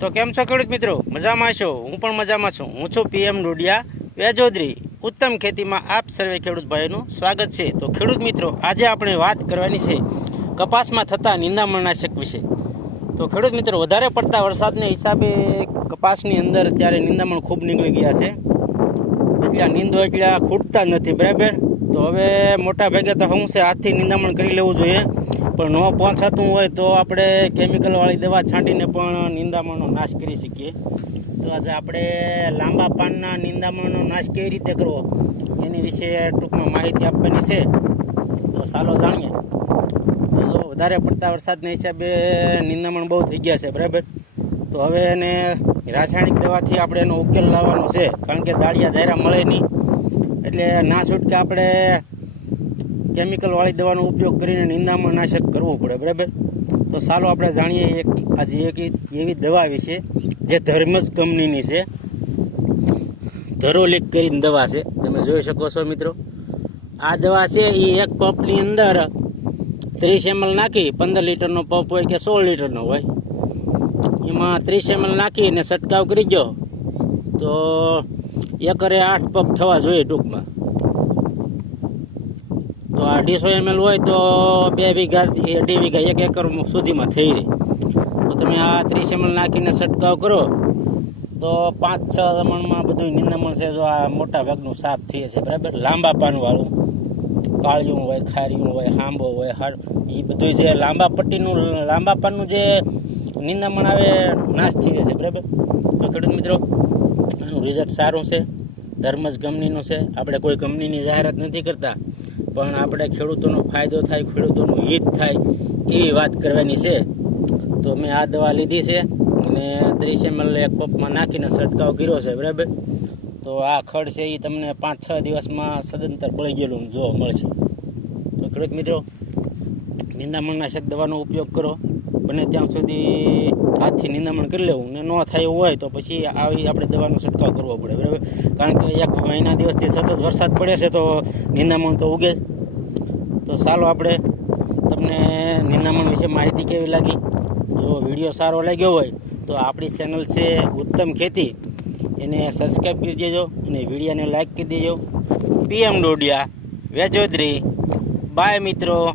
તો કેમ છો ખેડૂત મિત્રો? મજામાં છો? હું પણ મજામાં છું. હું છું પીએમ ડોડિયા વેજોદરી. ઉત્તમ ખેતીમાં આપ સર્વે ખેડૂત ભાઈઓનું સ્વાગત છે. તો ખેડૂત મિત્રો, આજે આપણે વાત કરવાની છે કપાસમાં થતા નિંદામણનાશક વિશે. તો ખેડૂત મિત્રો, વધારે પડતા વરસાદને હિસાબે કપાસની અંદર અત્યારે નિંદામણ ખૂબ નીકળી ગયા છે. એટલા નીંદો એટલા ખૂટતા જ નથી, બરાબર. તો હવે મોટા ભાગે તો શું છે, હાથથી નિંદામણ કરી લેવું જોઈએ. પણ ન પહોંચાતું હોય તો આપણે કેમિકલવાળી દવા છાંટીને પણ નિંદામણનો નાશ કરી શકીએ. તો આજે આપણે લાંબા પાનના નિંદામણનો નાશ કેવી રીતે કરવો એની વિશે ટૂંકમાં માહિતી આપવાની છે. તો ચાલો જાણીએ. તો વધારે પડતા વરસાદના હિસાબે નિંદામણ બહુ થઈ ગયા છે, બરાબર. તો હવે એને રાસાયણિક દવાથી આપણે એનો ઉકેલ લાવવાનો છે, કારણ કે દાળિયા ધાયરા મળે નહીં. એટલે ના છૂટકે આપણે કેમિકલવાળી દવાનો ઉપયોગ કરીને નિંદામણ નાશક કરવું પડે, બરાબર. તો ચાલો આપણે જાણીએ આજે એક એવી દવા વિશે જે ધર્મસ કંપનીની છે. ધરોલિક કરીને દવા છે, તમે જોઈ શકો છો મિત્રો. આ દવા છે એ એક પંપની અંદર 30 ml નાખી, 15 લીટરનો પંપ હોય કે 16 લીટરનો હોય, એમાં 30 ml નાખી અને છંટકાવ કરી દો તો એકરે 8 પંપ થવા જોઈએ ટૂંકમાં. તો 250 ml હોય તો 2 વીઘા 2.5 વીઘા 1 એકર સુધીમાં થઈ રહે. તો તમે આ 30 ml નાખીને છંટકાવ કરો તો 5-6 મણમાં બધું નિંદામણ છે જો આ મોટા ભાગનું સાફ થઈ જશે, બરાબર. લાંબા પાનવાળું, કાળિયું હોય, ખારિયું હોય, હાંબો હોય, એ બધું જે લાંબા પટ્ટીનું લાંબા પાનનું જે નિંદામણ આવે નાશ થઈ જશે, બરાબર. તો ખેડૂત મિત્રો, આનું રિઝલ્ટ સારું છે. ધર્મસ કંપનીનું છે. આપણે કોઈ કંપનીની જાહેરાત નથી કરતા, પણ આપણે ખેડૂતોનો ફાયદો થાય, ખેડૂતોનું હિત થાય એવી વાત કરવાની છે. તો મેં આ દવા લીધી છે અને 30 ml એક પંપમાં નાખીને છંટકાવ કર્યો છે, બરાબર. તો આ ખડ છે એ તમને 5-6 દિવસમાં સદંતર બળી ગયેલું જોવા મળશે. તો ખેડૂત મિત્રો, નિંદામણનાશક દવાનો ઉપયોગ કરો. બને ત્યાં સુધી હાથથી નિંદામણ કરી લેવું, ને ન થાય એવું હોય તો પછી આવી આપણે દવાનો છંટકાવ કરવો પડે, બરાબર. કારણ કે 1 મહિના દિવસથી સતત વરસાદ પડે છે તો નિંદામણ તો ઉગે. તો ચાલો આપણે તમને નિંદામણ વિશે માહિતી કેવી લાગી. જો વિડીયો સારો લાગ્યો હોય તો આપણી ચેનલ છે ઉત્તમ ખેતી, એને સબસ્ક્રાઈબ કરી દેજો અને વિડીયોને લાઈક કરી દેજો. પીએમ ડોડિયા વેજોદરી. બાય મિત્રો.